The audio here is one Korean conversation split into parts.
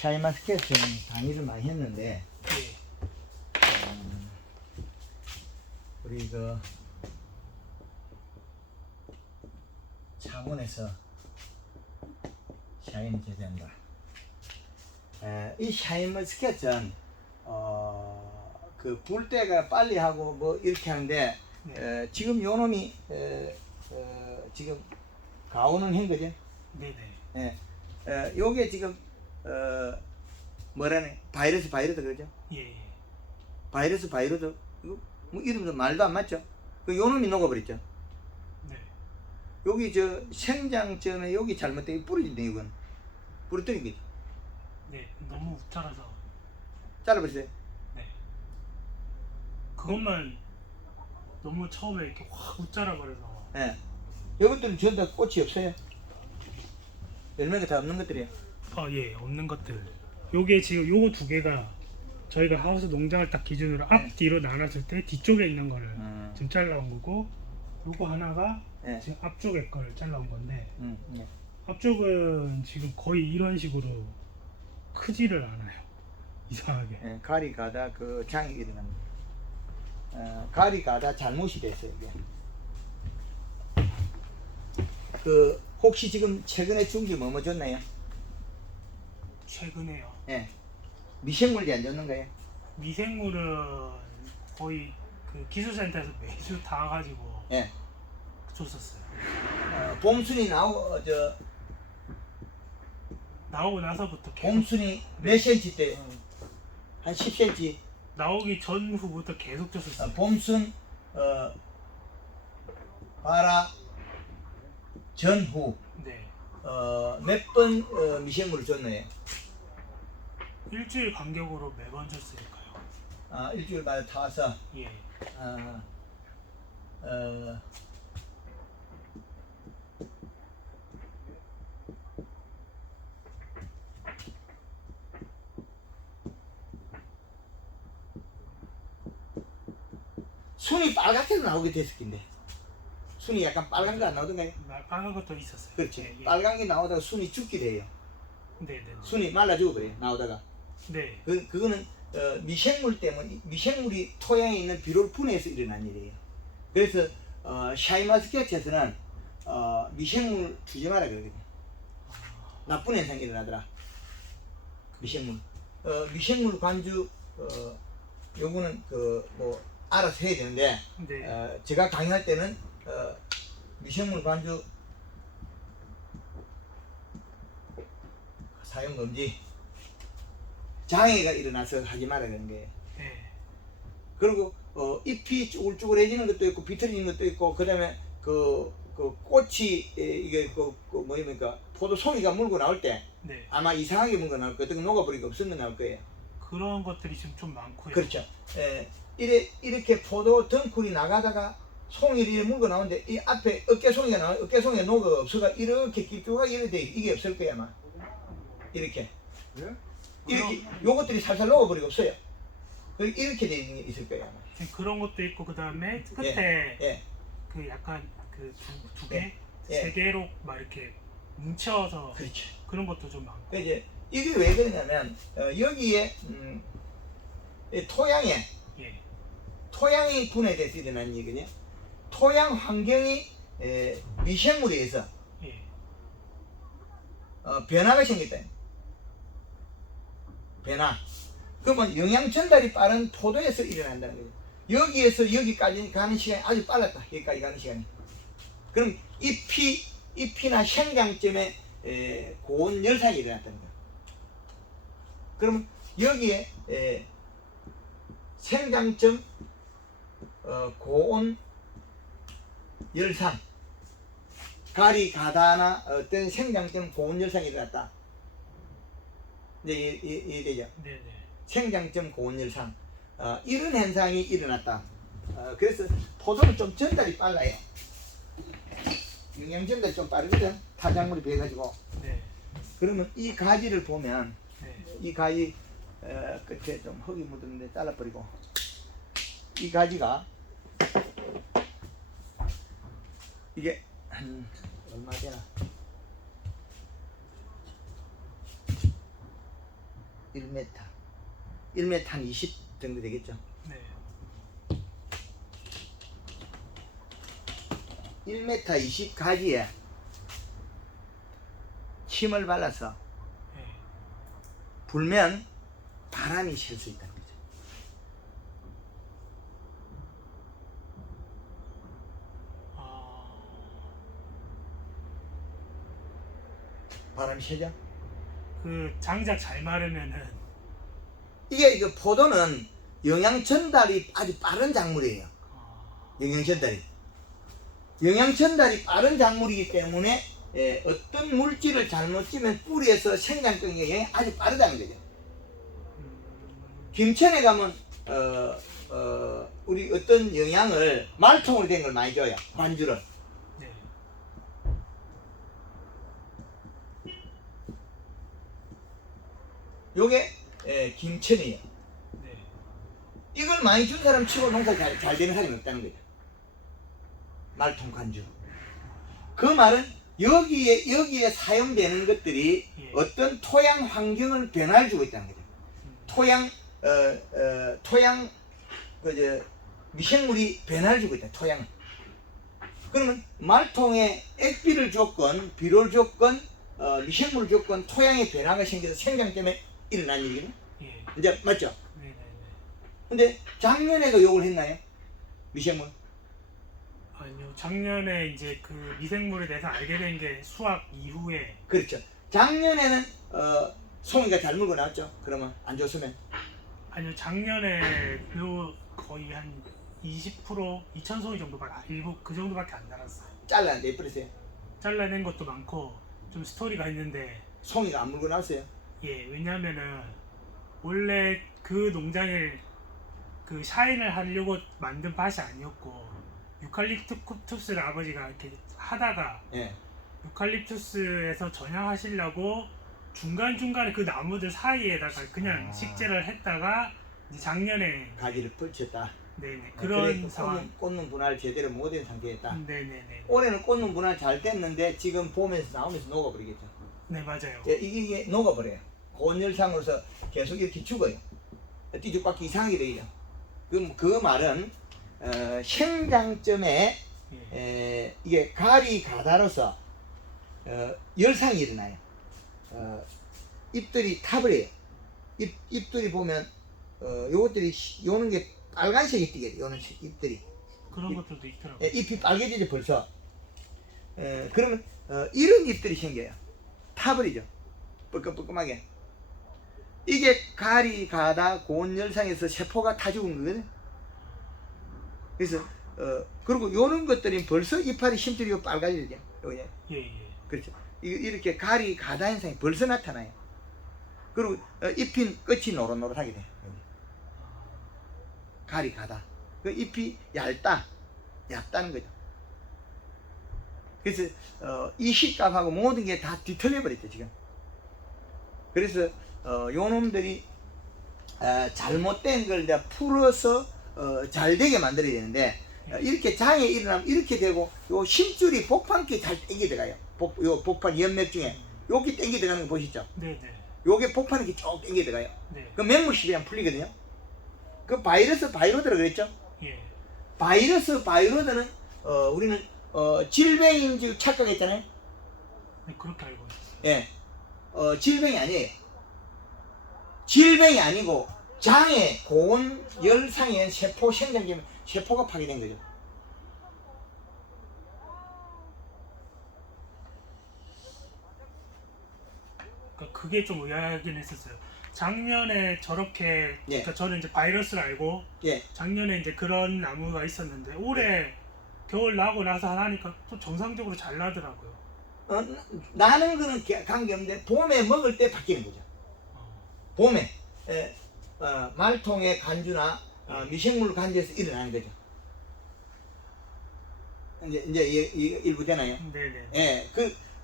샤인마스켓은 강의를 많이 했는데 예. 우리 그 창원에서 샤인이 제대한다. 이 샤인머스켓은 그 불 때가 빨리 하고 뭐 이렇게 하는데 네. 지금 요 놈이 지금 가오는 한 거죠. 네네. 요게 지금 뭐라네 바이러스 그러죠. 예. 바이러스 이거 뭐 이름도 말도 안 맞죠. 그 요 놈이 녹아버렸죠. 네. 여기 저 생장점에 여기 잘못되게 부러진다. 이건 부러뜨린 거지. 네. 너무 우짜라서. 잘라버렸어요. 네. 그것만 너무 처음에 이렇게 확 우짜라 버려서. 예. 이것들은 전부 다 꽃이 없어요. 열매가 다 없는 것들이에요. 예. 없는 것들. 요게 지금 요거 두 개가 저희가 하우스 농장을 딱 기준으로 앞뒤로 나눴을 때 뒤쪽에 있는 거를 지금 잘라온 거고, 요거 하나가 예. 지금 앞쪽에 걸 잘라온 건데, 예. 앞쪽은 지금 거의 이런 식으로 크지를 않아요. 이상하게. 예. 가리 가다 그 장이 일어난 거. 가리 가다 잘못이 됐어요. 이게. 그 혹시 지금 최근에 중기 뭐 줬나요? 최근에요. 예. 미생물이 안 줬는 거예요? 미생물은 거의 그 기술센터에서 매주 다 가지고 예. 줬었어요. 봄순이 나오고 나서부터 계속 봄순이 몇 cm 때? 한 10cm. 나오기 전후부터 계속 줬었어요. 봄순 바라 전후 네. 몇 번 미생물을 줬나요? 일주일 간격으로 매번 줬으니까요. 일주일마다 타서 예. 순이 빨갛게 나오게 됐을 텐데 순이 약간 빨간 거 안 나오던가요? 빨간 것도 있었어요. 그렇지. 예, 예. 빨간 게 나오다가 순이 죽게 돼요. 네네. 순이 말라 죽어버려요. 나오다가. 네. 그거는 미생물 때문에 미생물이 토양에 있는 비료를 분해해서 일어난 일이에요. 그래서 샤인마스켓에서는 미생물 주지 마라 그러거든요. 나쁜 현상이 일어나더라. 미생물. 미생물 관주 요거는 뭐 알아서 해야 되는데 네. 제가 강의할 때는 미생물 관주 사용 금지. 장애가 일어나서 하지 말아야 되는 거예요. 네. 그리고 잎이 쭈글쭈글해지는 것도 있고 비틀리는 것도 있고 그다음에 그 꽃이 이게 뭐입니까 포도송이가 물고 나올 때 네. 아마 이상하게 물고 나올 거예요. 어떻게 녹아버리고 없는 거 나올 거예요. 그런 것들이 지금 좀 많고요. 그렇죠. 이렇게 포도 덩쿨이 나가다가 송이를 물고 나오는데 이 앞에 어깨송이가 나와 어깨송이가 녹아 없어가 이렇게 길쭉하게 이렇게 돼 이게 없을 거야 아마 이렇게. 예? 이렇게 요것들이 살살 녹아버리고 없어요. 이렇게 돼 있는 게 있을 거예요 아마. 지금 그런 것도 있고 그 다음에 끝에 예. 그 약간 그 두 개, 예. 예. 세 개로 막 이렇게 뭉쳐서 그렇죠. 그런 것도 좀 많고. 이제 이게 왜 그러냐면 여기에 이 토양이 분해돼서 일어나는 얘기거든요. 토양 환경이 미생물에 의해서 예. 변화가 생겼다. 변화. 그러면 영양 전달이 빠른 포도에서 일어난다는 거죠. 여기에서 여기까지 가는 시간이 아주 빨랐다. 여기까지 가는 시간이. 그럼 잎이나 생장점에 고온 열상이 일어났다는 거예요. 그러면 여기에 생장점 고온 열상 가리 가다나 어떤 생장점 고온 열상이 일어났다. 이제 이해되죠? 네네. 생장점 고온 열상 이런 현상이 일어났다. 그래서 포도는 좀 전달이 빨라요. 영양 전달이 좀 빠르거든. 타작물에 비해 가지고. 네. 그러면 이 가지를 보면 네. 이 가지 끝에 좀 흙이 묻었는데 잘라버리고 이 가지가 이게 한 얼마 되나 1m. 1m 한 20 정도 되겠죠. 네. 1m 20 가지에 침을 발라서 네. 불면 바람이 쉴 수 있다는 거죠. 바람이 쉬죠? 그 장작 잘 마르면은 이게 이거 포도는 영양 전달이 아주 빠른 작물이에요. 영양 전달이. 영양 전달이 빠른 작물이기 때문에 어떤 물질을 잘못 찌면 뿌리에서 생장성이 영향이 아주 빠르다는 거죠. 김천에 가면 우리 어떤 영양을 말통으로 된 걸 많이 줘요. 관주를. 네. 요게 김천이에요. 네. 이걸 많이 준 사람 치고 농사 잘 되는 사람이 없다는 거죠. 말통 관주. 그 말은 여기에 사용되는 것들이 예. 어떤 토양 환경을 변화를 주고 있다는 거죠. 토양 미생물이 변화를 주고 있다. 토양. 그러면 말통에 액비를 줬건 비료를 줬건 미생물을 줬건 토양의 변화가 생겨서 생장 때문에 일어난 일이거든요. 예. 이제 맞죠? 네네네. 근데 작년에도 욕을 했나요? 미생물? 아니요. 작년에 이제 그 미생물에 대해서 알게 된 게 수학 이후에. 그렇죠. 작년에는 송이가 잘 물고 나왔죠. 그러면 안 줬으면 아니요. 작년에 요 거의 한 20% 2,000송이 정도밖에 일부 그 정도밖에 안 자랐어요. 잘라 내버렸어요. 잘라낸 것도 많고 좀 스토리가 있는데 송이가 안 물고 나왔어요. 예, 왜냐면은 원래 그 농장에 그 샤인을 하려고 만든 밭이 아니었고 유칼립투스를 아버지가 이렇게 하다가 예. 유칼립투스에서 전향하시려고 중간중간에 그 나무들 사이에다가 그냥 식재를 했다가 이제 작년에 가지를 펼쳤다. 네네 그래, 그런 상황. 꽂는 분할 제대로 못된 상태였다. 네네네. 올해는 꽂는 분할 잘 됐는데 지금 보면서 나오면서 녹아버리겠죠. 네 맞아요. 이게 녹아버려요. 고온열상으로서 계속 이렇게 죽어요. 뒤죽박기 이상하게 돼요. 그럼 그 말은 생장점에 예. 이게 가리 가다로서 열상이 일어나요. 잎들이 타버려요. 잎들이 보면 요것들이 요는 게 빨간색이 띄게 요는 잎들이 그런 것들도 있더라고요. 잎이 빨개지죠 벌써. 그러면 이런 잎들이 생겨요. 타버리죠. 뻐끔뻐끔하게. 이게 가리 가다 고온열상에서 세포가 타 죽은 거거든. 그래서 그리고 요런 것들이 벌써 이파리 심줄이 빨가지죠. 요게. 예예. 그렇죠. 이렇게 가리 가다 현상이 벌써 나타나요. 그리고 잎인 끝이 노릇노릇하게 돼요. 가리 가다. 그 잎이 얇다는 거죠. 그래서 이 식감하고 모든 게 다 뒤틀려 버렸죠 지금. 그래서 요 놈들이 잘못된 걸 내가 풀어서 잘 되게 만들어야 되는데 이렇게 장애 일어나면 이렇게 되고 요 심줄이 복판기 잘 땡겨 들어가요. 요 복판 연맥 중에 여기 땡겨 들어가는 거 보시죠. 네네. 요게 복판이 이렇게 쭉 땡겨 들어가요. 네. 그 맹물실이랑 풀리거든요. 그 바이러드라 그랬죠. 예. 바이러드는 우리는 질병인 줄 착각했잖아요. 네 그렇게 알고 있어요. 예. 질병이 아니에요. 질병이 아니고 장애, 고온, 열상에 세포 생장기면 세포가 파괴된 거죠. 그러니까 그게 좀 의아하긴 했었어요. 작년에 저렇게 예. 그러니까 저는 이제 바이러스를 알고 예. 작년에 이제 그런 나무가 있었는데 올해 겨울 나고 나서 하니까 또 정상적으로 잘 나더라고요. 나는 거는 관계없는데 봄에 먹을 때 바뀌는 거죠. 봄에 말통의 간주나 미생물 간주에서 일어나는 거죠. 이제 일부 되나요? 네네. 예,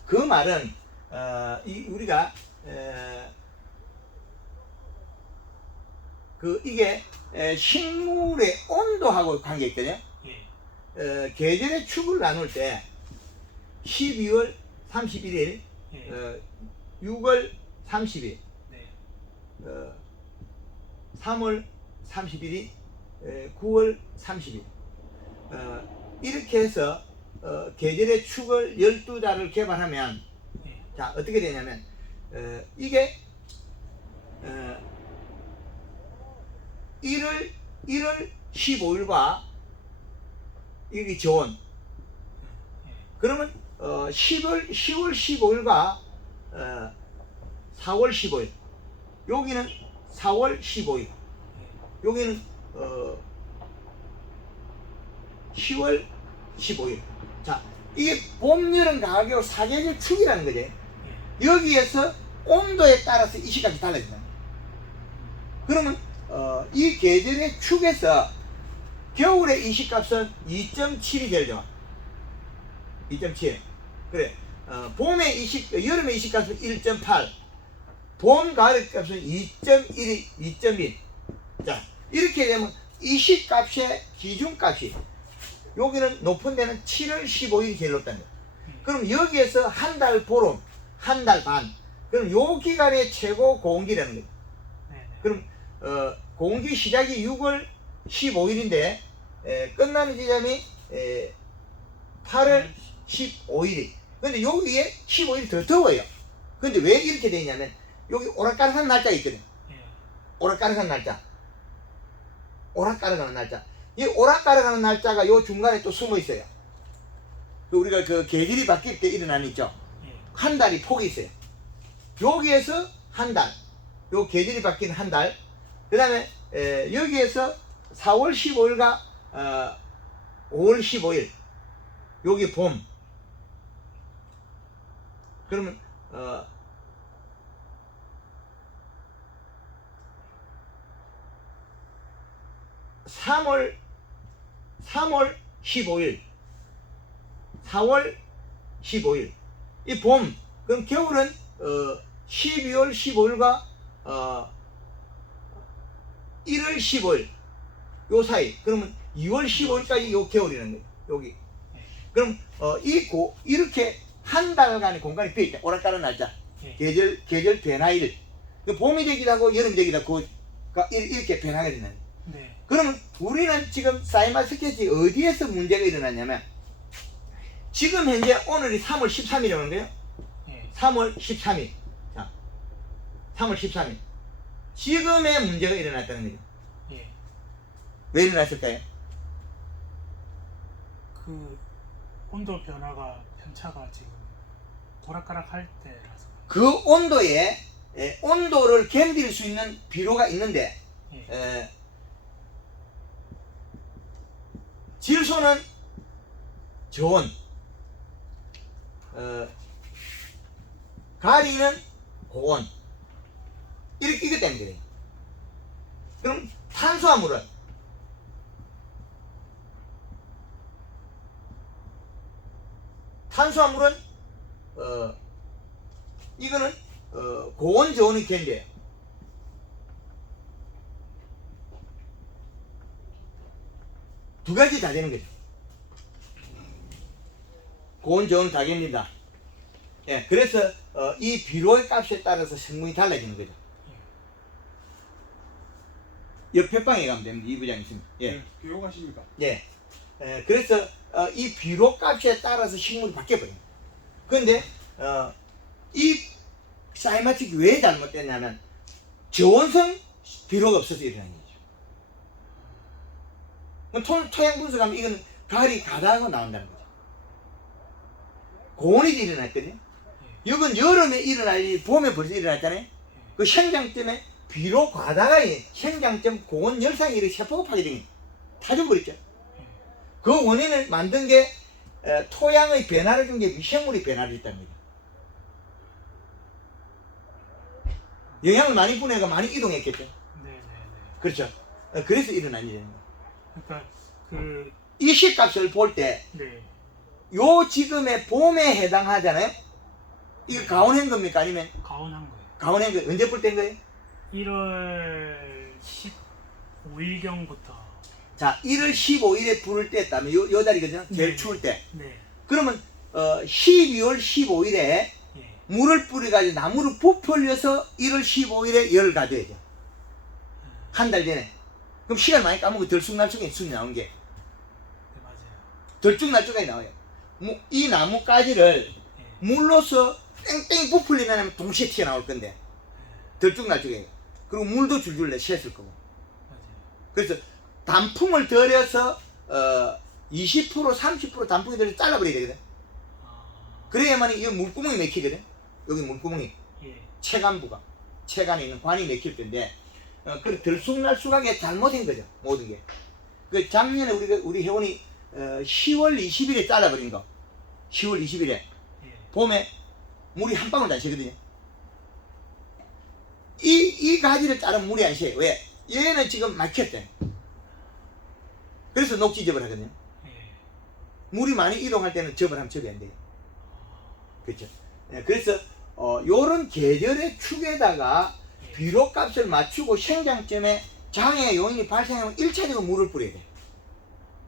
그 말은 우리가 이게 식물의 온도하고 관계 있거든요. 예. 계절의 축을 나눌 때 12월 31일, 예. 6월 30일, 네. 3월 30일이 9월 30일 이렇게 해서 계절의 축을 12달을 개발하면 자 어떻게 되냐면 이게 1월 15일과 이게 저온 그러면 10월 15일과 4월 15일 여기는 4월 15일 여기는 10월 15일 자 이게 봄, 여름, 가을, 겨울 4계절 축이라는 거지 여기에서 온도에 따라서 이 시각이 달라진다 그러면 이 계절의 축에서 겨울의 이시값은 2.7이 제일 좋아 2.7 그래 봄의 여름의 이시값은 1.8 봄, 가을의 값은 2.1이 2.1 자 이렇게 되면 이시값의 기준값이 여기는 높은 데는 7월 15일이 제일 높다는 거야 그럼 여기에서 한 달 보름 한 달 반 그럼 요 기간의 최고 고온기라는 거야 그럼 고온기 시작이 6월 15일인데 끝나는 지점이 8월 15일이 근데 여기에 15일이 더 더워요 근데 왜 이렇게 되냐면 여기 오락가락한 날짜가 있거든 오락가락한 날짜 오락가락하는 날짜 이 오락가락하는 날짜가 요 중간에 또 숨어 있어요 우리가 그 계절이 바뀔 때 일어나는 있죠 한 달이 폭이 있어요 여기에서 한달 요 계절이 바뀌는 한달 그 다음에 여기에서 4월 15일과 5월 15일 여기 봄 그러면 3월 15일 4월 15일 이 봄 그럼 겨울은 12월 15일과 1월 15일 요 사이 그러면 2월 15일까지 요 겨울이라는 거예요 여기 그럼 이렇게 한 달간의 공간이 비어있다 오락가락 날짜 계절 변화일 봄이 되기도 하고 여름이 되기도 하고 이렇게 변하게 되는 네. 그러면 우리는 지금 사이마 스케치 어디에서 문제가 일어났냐면 지금 현재 오늘이 3월 13일이라는 거예요 3월 13일 자 3월 13일 지금의 문제가 일어났다는 거죠 왜 일어났을까요? 그 온도 변화가 편차가 지금 오락가락 할 때라서 그 온도에 온도를 견딜 수 있는 비료가 있는데 질소는 저온 가리는 고온 이것 때문에 그래요 그럼 탄수화물은 이거는 고온 저온이 견뎌요 두 가지 다 되는 거죠 고온 저온 다 견딘다 그래서 이 비료의 값에 따라서 성분이 달라지는 거죠 옆에 방에 가면 됩니다 이 부장 있습니다 비료 가십니까? 그래서 이 비료 값에 따라서 식물이 바뀌어버려요 그런데 이 사이마틱이 왜 잘못됐냐면 저온성 비료가 없어서 일어나는 거죠 토양 분석하면 이건 가을이 가다하고 나온다는 거죠 고온이 일어났거든요 이건 여름에 일어날 일이 봄에 벌써 일어났잖아요 그 생장 때문에 비료 과다가 생장점 고온 열상이 이렇게 세포가 파괴된 타져버렸죠 그 원인을 만든 게 토양의 변화를 준 게 미생물이 변화를 했다는 거죠 영양을 많이 보내가 많이 이동했겠죠 네네네 그렇죠 그래서 일어난 일이에요 그러니까 이 시값을 볼 때 요 지금의 봄에 해당하잖아요 이거 가온한 겁니까 아니면 가온한 거예요 가온한 거 언제 볼 때인 거예요? 1월 15일경부터 자 1월 15일에 불을 뗐다면 요 자리거든요 제일 추울 때 그러면 12월 15일에 물을 뿌려가지고 나무를 부풀려서 1월 15일에 열을 가져야죠. 한 달 전에. 그럼 시간 많이 까먹고 들쑥날쑥에 순이 나오는 게 네, 맞아요. 들쭉날쭉하게 나와요. 이 나무가지를 예. 물로서 땡땡이 부풀리면 동시에 튀어나올 건데 들쭉날쭉해요. 그리고 물도 줄줄 내쉬었을 거고. 맞아요. 그래서 단풍을 들여서 20% 30% 단풍이 들여서 잘라버려야 되거든. 아, 그래야만 이 물구멍이 막히거든. 여기 물구멍이 예. 체간부가 체간에 있는 관이 막힐 텐데 그 들쑥날쑥하게 잘못된 거죠. 모든 게. 그 작년에 우리 회원이 10월 20일에 잘라버린 거. 10월 20일에 예. 봄에 물이 한 방울도 안 새거든요. 이 가지를 자르면 물이 안 새요. 왜? 얘는 지금 막혔대. 그래서 녹지접을 하거든요. 예. 물이 많이 이동할 때는 접을 하면 접이 안 돼요. 그렇죠. 그래서 요런 계절의 축에다가 예. 비료값을 맞추고 생장점에 장애 요인이 발생하면 1차적으로 물을 뿌려야 돼.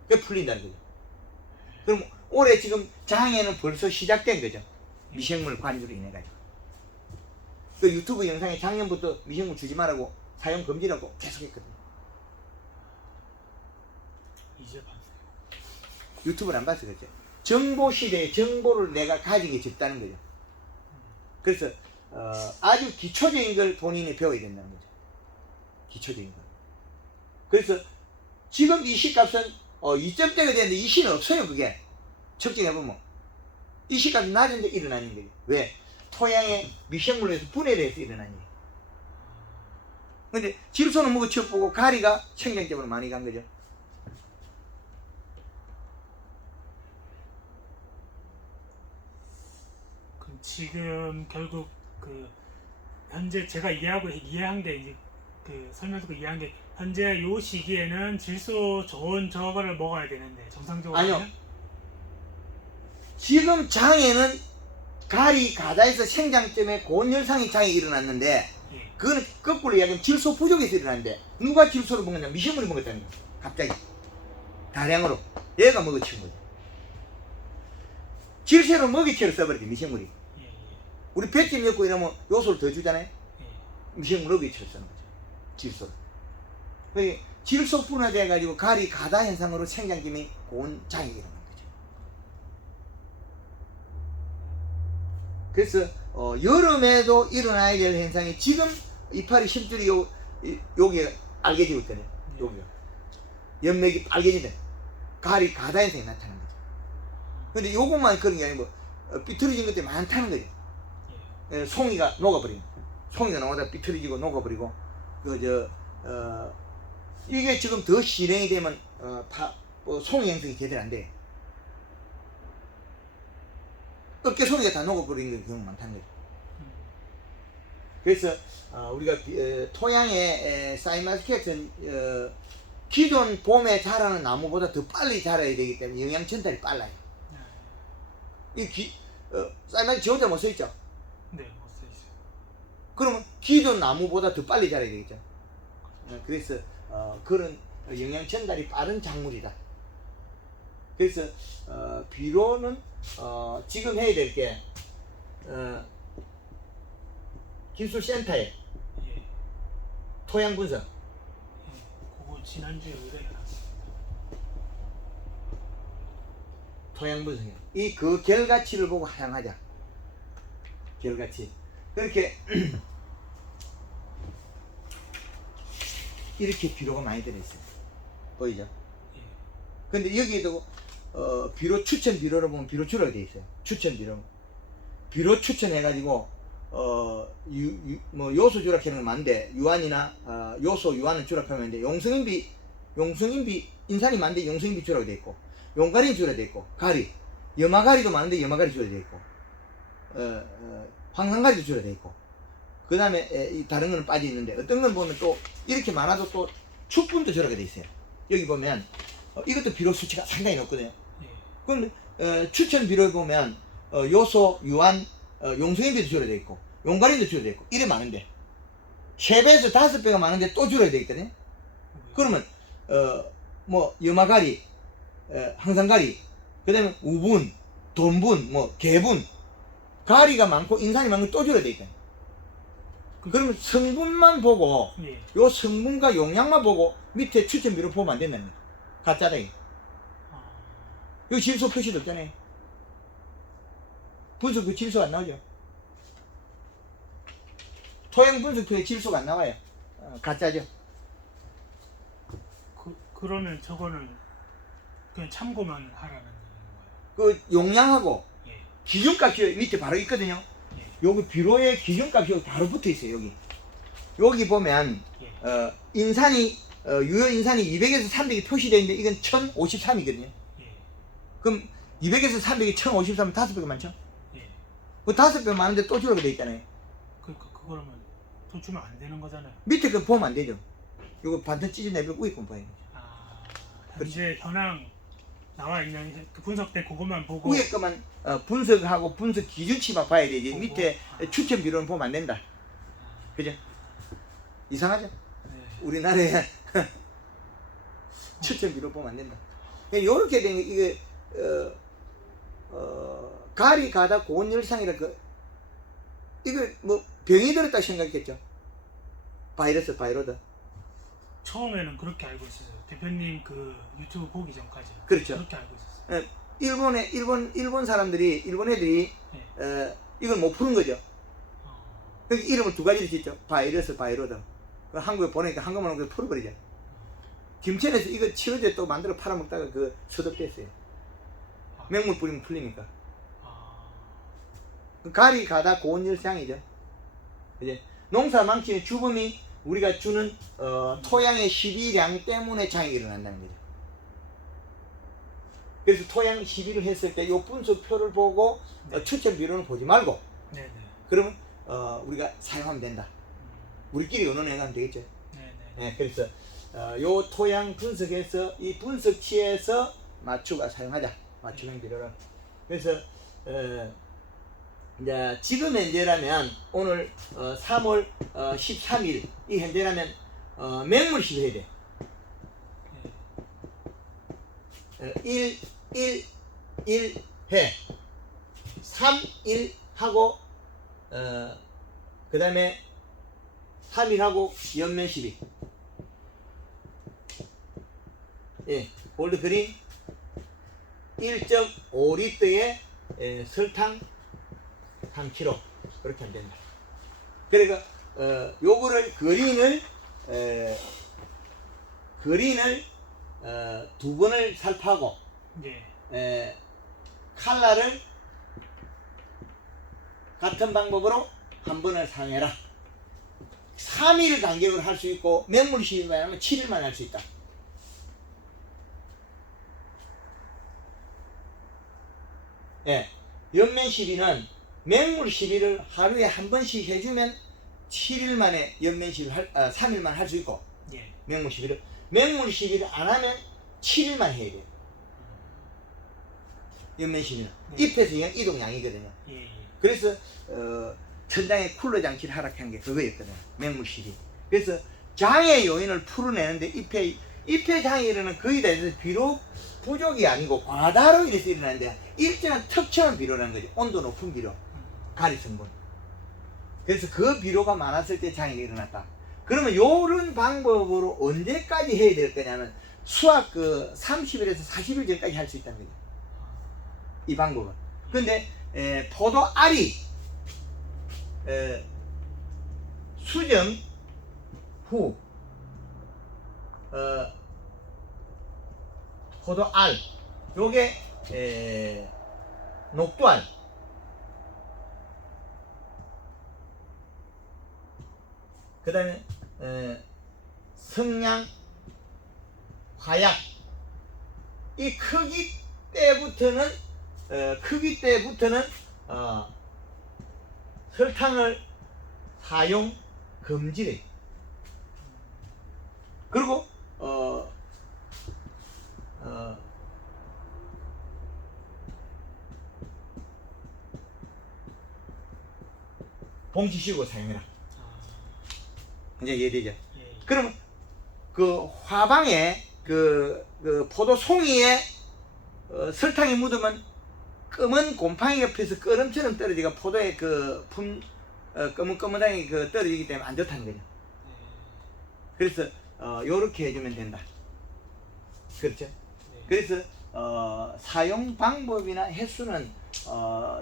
그게 풀린다는 거죠. 그럼 올해 지금 장애는 벌써 시작된 거죠. 미생물 관리로 인해 가지고. 그 유튜브 영상에 작년부터 미생물 주지 말라고 사용 금지라고 계속했거든요. 이제 봤어요. 유튜브를 안 봐서 그렇죠. 정보 시대에 정보를 내가 가진 게 적다는 거죠. 그래서 아주 기초적인 걸 본인이 배워야 된다는 거죠. 기초적인 걸. 그래서 지금 이 시값은 2점대가 되는데 이 시는 없어요. 그게 측정해보면 이 시값이 낮은데 일어나는 거예요. 왜? 토양의 미생물로 해서 분해를 해서 일어나는 거예요. 근데 질소는 뭐가 치워보고 가리가 청량적으로 많이 간 거죠. 그럼 지금 결국 그 현재 제가 이해한 게 이제 그 설명 듣고 이해한 게 현재 요 시기에는 질소 좋은 저거를 먹어야 되는데 정상적으로 아니요. 지금 장애는 가리 가다에서 생장점에 고온열상이 장애 일어났는데 예. 그거는 거꾸로 이야기하면 질소 부족에서 일어났는데 누가 질소를 먹었냐? 미생물이 먹었다는 거야. 갑자기 다량으로 얘가 먹어치운 거죠. 질소를 먹이채로 써버리지 미생물이. 예. 예. 우리 뱃짐 엮고 이러면 요소를 더 주잖아요. 예. 미생물 먹이채로 쓰는 거죠. 질소를. 그러니까 질소 분해돼가지고 가리 가다 현상으로 생장점이 고온 장애가 일어난 거죠. 그래서 여름에도 일어나야 될 현상이 지금 이파리 심줄이 여기 알게지고 있거든요. 여기가 연맥이 빨개지는 가리 가다 현상이 나타나는 거죠. 근데 요것만 그런 게 아니고 삐뚤어진 것들이 많다는 거죠. 예. 송이가 녹아버리고 송이가 나오다 삐뚤어지고 녹아버리고 이게 지금 더 실행이 되면 송이 형성이 제대로 안 돼. 어깨 송이가 다 녹아버리는 경우가 많다는 거죠. 그래서 우리가 토양의 사이마스켓은 기존 봄에 자라는 나무보다 더 빨리 자라야 되기 때문에 영양 전달이 빨라요. 사이마스켓 지 혼자 못 써있죠? 네, 못 써있어요. 그러면 기존 나무보다 더 빨리 자라야 되겠죠. 그래서 그런 영양 전달이 빠른 작물이다. 그래서 비료는 지금 해야 될 게 기술센터에 예. 토양 분석, 예. 그거 지난주에 의뢰가 났습니다. 토양 분석이요. 그 결과치를 보고 하향하자. 결과치. 그렇게 이렇게 비료가 많이 들어있어요. 보이죠? 예. 근데 여기에도 비료 추천 비료로 보면 비료 추라고 되어 있어요. 추천 비료. 비료 추천해가지고 뭐 요소 조락하는 건 많은데 유한이나 요소 유한을 조락하면 되는데 용성인비 인산이 많은데 용성인비 주라고 되어 있고 용가리 주라고 되어 있고 가리 염화가리도 많은데 염화가리 주라고 되어 있고 황산가리도 주라고 되어 있고 그 다음에 다른 거는 빠져 있는데 어떤 건 보면 또 이렇게 많아도 또 축분도 저렇게 돼 있어요. 여기 보면 이것도 비료 수치가 상당히 높거든요. 예. 그럼 추천 비료에 보면 요소, 유한, 용성인비도 줄어져 있고 용가리도 줄어져 있고 이래 많은데 3배에서 5배가 많은데 또 줄어야 되거든요. 그러면 뭐 염화가리, 항산가리, 그 다음에 우분, 돈분, 뭐 개분 가리가 많고 인산이 많고 또 줄어야 되니까. 그러면 성분만 보고 예. 요 성분과 용량만 보고 밑에 추천비로 보면 안 된다는 거야. 가짜다 이거. 아, 여기 질소 표시도 없잖아요. 분석 그 질소가 안 나오죠. 토양 분석표에 질소가 안 나와요. 가짜죠. 그러면 저거는 그냥 참고만 하라는 얘기인 그 용량하고 거예요. 예. 기준값이 밑에 바로 있거든요. 예. 여기 비료의 기준값이 여기 바로 붙어 있어요. 여기 보면 예. 인산이 유효 인산이 200에서 300이 표시되어 있는데 이건 1053이거든요. 예. 그럼 200에서 300이 1053은 5배가 많죠? 예. 그 5배 많은데 또 줄어가 돼 있잖아요. 그러면 돈 주면 안 되는 거잖아요. 밑에 거 보면 안 되죠. 요거 반전 찢어내면 위에 건 봐요. 아, 현재 현황 나와 있는 그 분석된 그것만 보고 위에 거만 분석하고 분석 기준치만 봐야 되지. 보고, 밑에 추천 비료는 보면 안 된다. 아, 그죠? 이상하죠? 네. 우리나라에 추천 비료 보면 안 된다. 요렇게 된 게 이게 가리 가다 고온열상이라 이거 뭐 병이 들었다 생각했죠. 바이러스. 처음에는 그렇게 알고 있었어요. 대표님 그 유튜브 보기 전까지 그렇죠. 그렇게 알고 있었어요. 일본 사람들이 일본 애들이 예. 이걸 못 푸는 거죠. 어, 그러니까 이름을 두 가지를 짓죠. 바이러스. 한국에 보내니까 한국만 오면 풀어버리죠. 김천에서 이거 치료제 또 만들어 팔아먹다가 그 소독됐어요. 아, 맹물 뿌리면 풀리니까. 아, 가리 가다 고온열상이죠. 이제 농사 망치는 주범이 우리가 주는 토양의 시비량 때문에 장애가 일어난다는 거죠. 그래서 토양 시비를 했을 때 요 분석표를 보고 네. 추천 비료는 보지 말고 네네. 그러면 우리가 사용하면 된다. 우리끼리 의논해가면 되겠죠. 네네. 네, 그래서 요 토양 분석에서 이 분석치에서 맞추가 사용하자. 맞춤형 비료를. 그래서 이제 지금 현재라면 오늘 3월 13일 이 현재라면 맹물식 해야 돼. 1 해. 3, 1 하고 그 다음에 3일 하고 연면 12. 예, 골드 그린 1.5리터에 설탕 3kg 그렇게 하면 된다. 그러니까 요거를 그린을 두 번을 살파고 예. 칼라를 같은 방법으로 한 번을 사용해라. 3일 간격을 할 수 있고 맹물 시비만 하면 7일만 할 수 있다. 예, 연면 시비는 맹물 시비를 하루에 한 번씩 해주면 7일 만에 연면 시비를 3일만 할 수 있고 예. 맹물 시비를 안 하면 7일만 해야 돼요. 연면 시비는 네. 잎에서 이동량이거든요. 예. 예. 그래서 천장에 쿨러 장치를 하락한 게 그거였거든요. 맹물 시비. 그래서 장애 요인을 풀어내는데 잎의 장애는 거의 다 해서 비료 부족이 아니고 과다로 인해서 일어나는데 일정한 특정한 비료라는 거죠. 온도 높은 비료, 가리 성분. 그래서 그 비료가 많았을 때 장애가 일어났다. 그러면 요런 방법으로 언제까지 해야 될 거냐면 수확 30일에서 40일 전까지 할 수 있다는 거죠. 이 방법은. 근데 포도 알이 수정 후 포도 알 요게 녹두알 그 다음에 성냥 화약 이 크기 때부터는 설탕을 사용 금지래. 그리고 봉지 씌우고 사용해라. 이제 이해되죠? 예. 그러면 그 화방에 그 포도 송이에 설탕이 묻으면 검은 곰팡이 옆에서 끄름처럼 떨어지가 포도의 거뭇거뭇하게 떨어지기 때문에 안 좋다는 거죠. 그래서 요렇게 해주면 된다. 그렇죠? 그래서 사용 방법이나 횟수는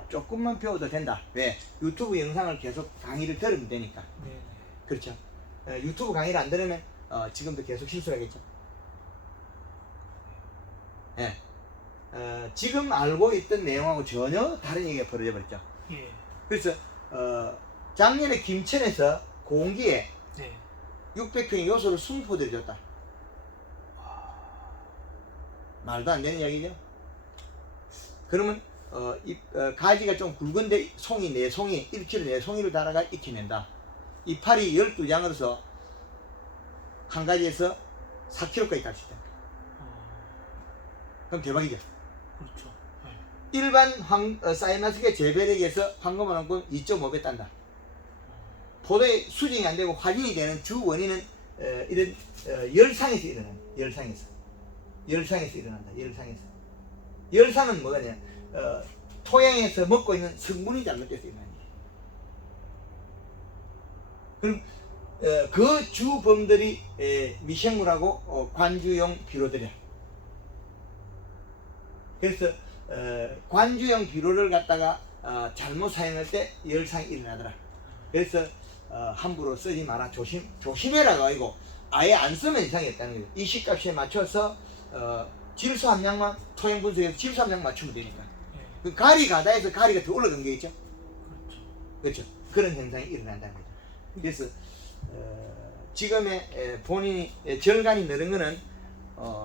조금만 배워도 된다. 왜? 유튜브 영상을 계속 강의를 들으면 되니까. 그렇죠? 유튜브 강의를 안 들으면 지금도 계속 실수를 하겠죠. 예. 지금 알고 있던 내용하고 전혀 다른 얘기가 벌어져 버렸죠. 예. 그래서 작년에 김천에서 공기에 네. 600평의 요소를 수분포들이 줬다. 말도 안 되는 이야기죠. 그러면 가지가 좀 굵은데 송이 4송이 1kg 4송이를 달아가 익혀낸다. 이파리 12장으로서 한 가지에서 4kg까지 딸 수 있다. 그럼 대박이죠. 그렇죠. 네. 일반 사이마스계 재배력에서 황금원원금 2.5배 딴다. 포도의 수정이 안 되고 화진이 되는 주 원인은 이런 열상에서 일어난다. 열상에서 일어난다. 열상은 뭐가냐? 토양에서 먹고 있는 성분이 잘못돼서 일어나는 거예요. 그럼 그 주범들이 미생물하고 관주용 비료들이야. 그래서 관주용 비료를 갖다가 잘못 사용할 때 열상이 일어나더라. 그래서 함부로 쓰지 마라. 조심해라가 아니고 아예 안 쓰면 이상이 없다는 거예요. 이 시값에 맞춰서 질소 함량만 토양 분석해서 질소 함량 맞추면 되니까. 그 가리 가다해서 가리가 더 올라간 게 있죠. 그렇죠. 그런 현상이 일어난다는 거죠. 그래서 지금의 본인이 절간이 늘은 거는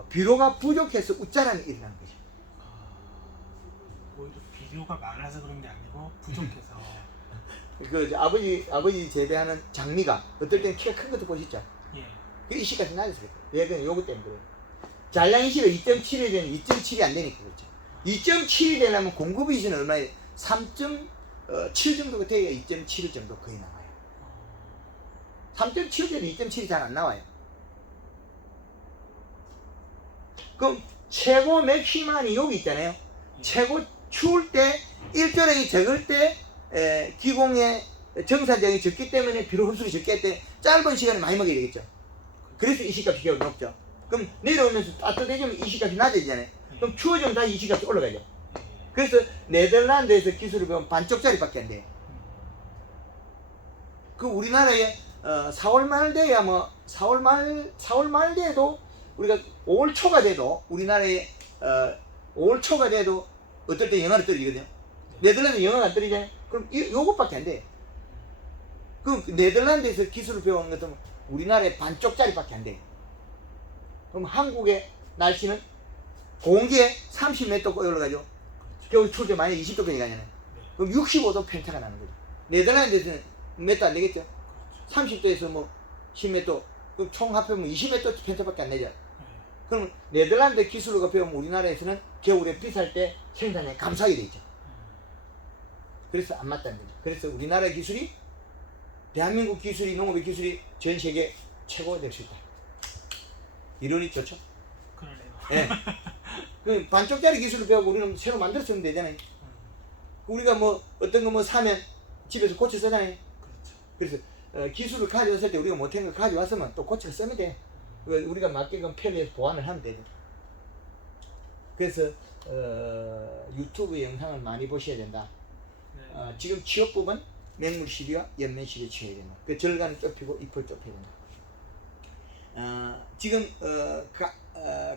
비료가 부족해서 웃자람이 일어난 거죠. 오히려 비료가 많아서 그런 게 아니고 부족해서. 그 아버지 재배하는 장미가 어떨 때는 키가 큰 것도 보셨죠? 예. 그 이시까지 낮았어요. 왜 그냥 요거 때문에 그래요. 잔량이시가 2.7이 되는 2.7이 안 되니까 그렇죠. 2.7이 되려면 공급 이시는 얼마에 3.7 정도가 돼야 2.7 정도 거의 나와요. 3.7 되면 2.7이 잘 안 나와요. 그럼 최고 맥시멈이 여기 있잖아요. 최고 추울 때 일조량이 적을 때 기공의 정사량이 적기 때문에 비료 흡수가 적기 때문에 짧은 시간에 많이 먹어야 되겠죠. 그래서 이시값이 기가 높죠. 그럼 내려오면서 따뜻해지면 이시값이 낮아지잖아요. 그럼 추워지면 다시 이시값이 올라가죠. 그래서 네덜란드에서 기술을 배우면 반쪽짜리밖에 안 돼요. 그 우리나라에 4월 말 돼야 4월 말 돼도 우리가 5월 초가 돼도 우리나라에 5월 초가 돼도 어떨 때 영하로 떨어지거든요. 네덜란드 영하가 안 떨어지잖아요. 그럼 요것밖에 안 돼. 그럼 네덜란드에서 기술을 배우는 것도 우리나라에 반쪽짜리밖에 안 돼. 그럼 한국의 날씨는 공기에 30몇 도까지 올라가죠. 겨울 추울 때 만약에 20도까지 가잖아요. 그럼 65도 편차가 나는 거죠. 네덜란드에서는 몇 도 안 되겠죠. 30도에서 뭐 10몇 도, 그럼 총 합하면 20몇 도 편차밖에 안 내죠. 그럼 네덜란드 기술을 배우면 우리나라에서는 겨울에 비쌀 때 생산량이 감소하게 돼 있죠. 그래서 안 맞다는 거죠. 그래서 우리나라 기술이 대한민국 기술이 농업의 기술이 전 세계 최고가 될 수 있다. 이론이 좋죠. 그러네요. 예. 그 반쪽짜리 기술을 배우고 우리는 새로 만들어 쓰면 되잖아요. 우리가 뭐 어떤 거 뭐 사면 집에서 고쳐 쓰잖아요. 그렇죠. 그래서 기술을 가져왔을 때 우리가 못한 거 가져왔으면 또 고쳐 쓰면 돼. 우리가 맞게끔 편리해서 보완을 하면 되죠. 그래서 유튜브 영상을 많이 보셔야 된다. 네. 지금 취업법은 맹물 시비와 연면 시비 취해야 된다. 그 절간을 좁히고 잎을 좁혀야 된다. 지금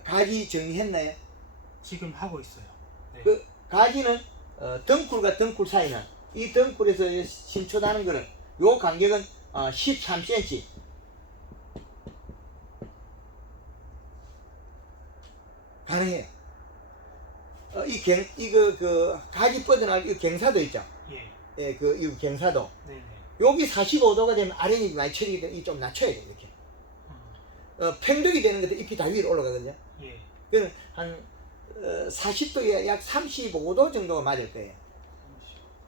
가지 정리했나요? 지금 하고 있어요. 네. 그 가지는 덩쿨과 덩쿨 사이는 이 덩쿨에서 신초다는 거는 요 간격은 13cm. 가능해요. 그 가지 뻗어나갈 이 갱사도 있죠. 예. 예, 이 갱사도. 네네. 여기 45도가 되면 아랫잎이 많이 처지기 때문에 좀 낮춰야 돼 이렇게. 팽덕이 되는 것도 잎이 다 위로 올라가거든요. 예. 그는 한 40도에 약 35도 정도가 맞을 거예요.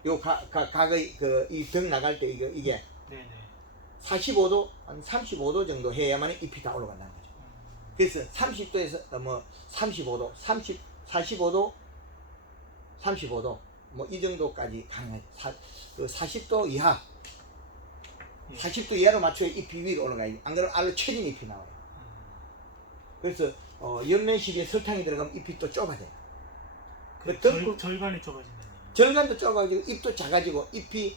요 각의 이 등 나갈 때 이게 네네. 45도 한 35도 정도 해야만 잎이 다 올라간다는 거죠. 그래서 30도에서 35도, 45도 35도 뭐 이 정도까지 가능하죠. 40도 이하, 예. 40도 이하로 맞춰야 잎이 위로 올라가야지. 안 그러면 알로 처진 잎이 나와요. 그래서 옆면 시비에 설탕이 들어가면 잎이 또 좁아져요. 그 절간이 좁아진다는 얘기. 절간도 좁아지고 잎도 작아지고 잎이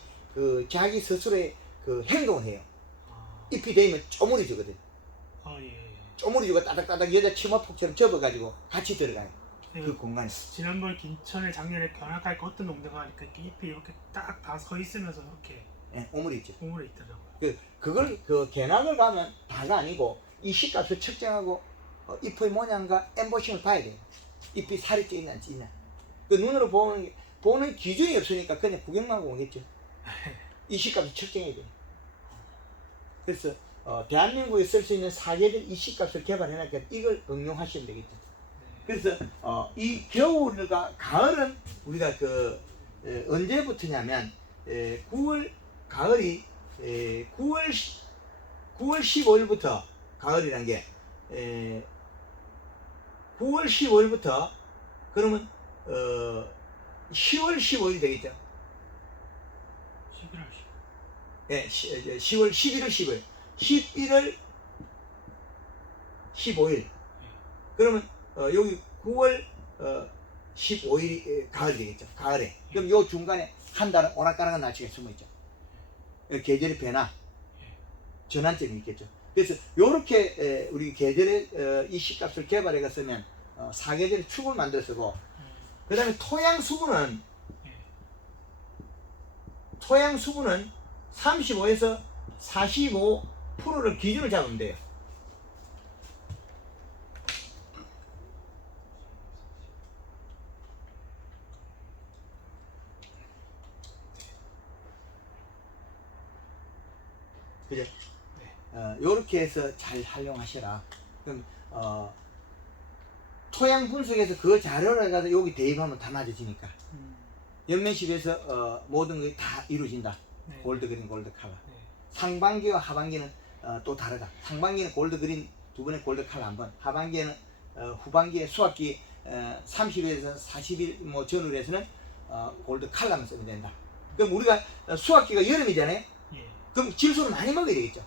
자기 스스로의 행동을 해요. 잎이 되면 쪼무리지거든. 예. 쪼무리지고 따닥따닥 여자 치마폭처럼 접어가지고 같이 들어가요. 예. 그 공간에. 지난번 김천에 작년에 견학할 거 어떤 농대가 하니까 이렇게 잎이 이렇게 딱 다 서 있으면서 이렇게 예, 오물이 있죠. 우물에 있더라고요. 그걸 견학을 가면 다가 아니고 이 씨값을 측정하고 잎의 모양과 엠보싱을 봐야 돼요. 잎이 살이 쪄 있나 안 쪄 있나. 그 눈으로 보는 기준이 없으니까 그냥 구경만 하고 오겠죠. 이 씨값을 측정해야 돼요. 그래서 대한민국에 쓸 수 있는 사계절 이 씨값을 개발해놨기 이걸 응용하시면 되겠죠. 그래서 이 겨울과 가을은 우리가 언제부터냐면 9월 가을이 9월 15일부터 가을이란 게 9월 15일부터 그러면 10월 15일이 되겠죠. 11월 10일. 예, 10월 11월 15일 11월 15일 그러면 여기 9월 15일이 가을이 되겠죠. 가을에. 그럼 요 중간에 한 달은 오락가락한 날씨가 숨어있죠. 계절의 변화, 전환점이 있겠죠. 그래서 요렇게 우리 계절의 이 씨값을 개발해 갔으면 사계절의 축을 만들어 쓰고 그 다음에 토양 수분은 35에서 45%를 기준을 잡으면 돼요. 그죠? 요렇게 해서 잘 활용하셔라. 그럼 토양 분석에서 그 자료를 가서 여기 대입하면 다 맞아지니까 옆면십에서 모든 것이 다 이루어진다. 네. 골드 그린, 골드 컬러. 네. 상반기와 하반기는 또 다르다. 상반기는 골드 그린 두 번의 골드 컬러 한 번, 하반기에는 후반기에 수학기 30일에서 40일 뭐 전후에서는 골드 컬러만 쓰면 된다. 그럼 우리가 수학기가 여름이잖아요. 예. 그럼 질소를 많이 먹어야 되겠죠.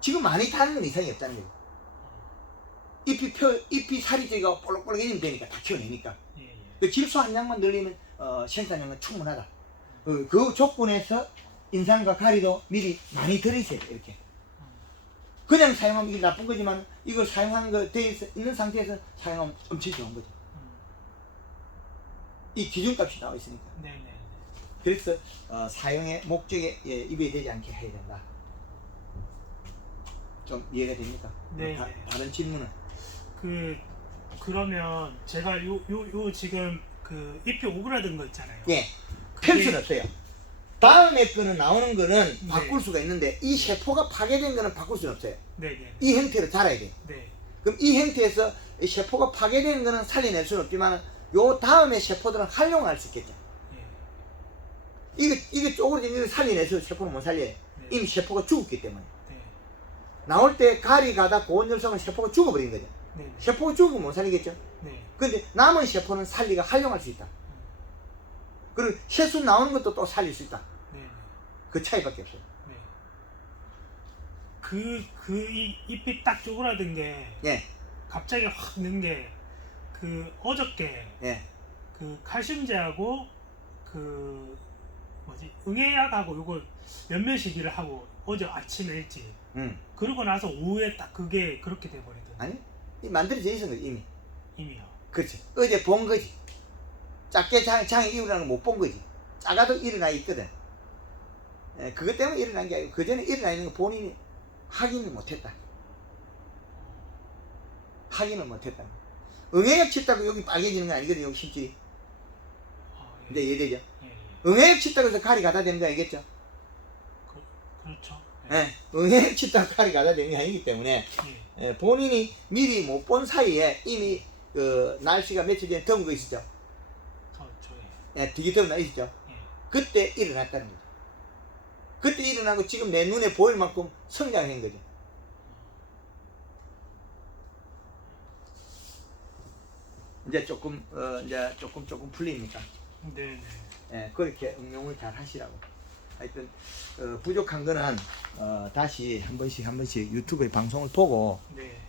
지금 많이 타는 건 이상이 없다는 거예요. 잎이 살이 찌고 볼록볼록해지면 되니까 다 키워내니까. 예. 그 질소 한 양만 늘리면 생산량은 충분하다. 그 조건에서 인삼과 가리도 미리 많이 들어있어야 돼. 이렇게 그냥 사용하면 이게 나쁜 거지만 이걸 사용하는 거 돼 있는 상태에서 사용하면 엄청 좋은 거죠. 이 기준값이 나와 있으니까. 네네. 그래서 사용의 목적에 위배되지 않게 해야 된다. 좀 이해가 됩니까? 네. 다른 질문은? 그러면 제가 요 지금 그 잎이 오그라든 거 있잖아요. 예. 펼 수는 없어요. 다음에 거는 나오는 거는 네. 바꿀 수가 있는데 이 세포가 파괴된 거는 바꿀 수는 없어요. 네네. 이 형태로 자라야 돼요. 네. 그럼 이 형태에서 이 세포가 파괴된 거는 살려낼 수는 없지만 요 다음에 세포들은 활용할 수 있겠죠. 예. 이거 쪼그러진 거 살려내서 세포는 못 살려요. 네. 이미 세포가 죽었기 때문에. 네. 나올 때 가리 가다 고온열성은 세포가 죽어버린 거죠. 네. 세포가 죽으면 못 살리겠죠. 네. 근데 남은 세포는 살리가 활용할 수 있다. 그리고 새순 나오는 것도 또 살릴 수 있다. 네. 그 차이밖에 없어요. 네. 이 잎이 딱 쪼그라든 게 예, 갑자기 확 는 게 어저께 예. 칼슘제하고 응애약하고 요걸 연면 시기를 하고 어제 아침에 일찍 그러고 나서 오후에 딱 그게 그렇게 돼버리더라고요. 아니, 이 만들어져 있는 거지 이미. 이미요. 그렇지. 어제 본 거지. 작게 장에 일어나는 거 못 본 거지. 작아도 일어나 있거든. 예, 그것 때문에 일어난 게 아니고 그 전에 일어나 있는 거 본인이 확인을 못했다. 확인을 못했다. 응애약 쳤다고 여기 빨개지는 거 아니거든. 여기 심줄이. 예. 근데 이해되죠? 예. 응애약 쳤다고 해서 칼이 가다 되는 거 알겠죠? 그렇죠. 예. 응애약 쳤다고 칼이 가다 되는 게 아니기 때문에 예. 예, 본인이 미리 못 본 사이에 이미 날씨가 며칠 전에 더운 거 있었죠? 예, 되게 더운 날 있었죠? 예. 그때 일어났다는 거죠. 그때 일어나고 지금 내 눈에 보일 만큼 성장한 거죠. 이제 조금 이제 조금 풀리니까 네네. 예, 그렇게 응용을 잘 하시라고. 하여튼 부족한 거는 다시 한 번씩 유튜브에 방송을 보고 네.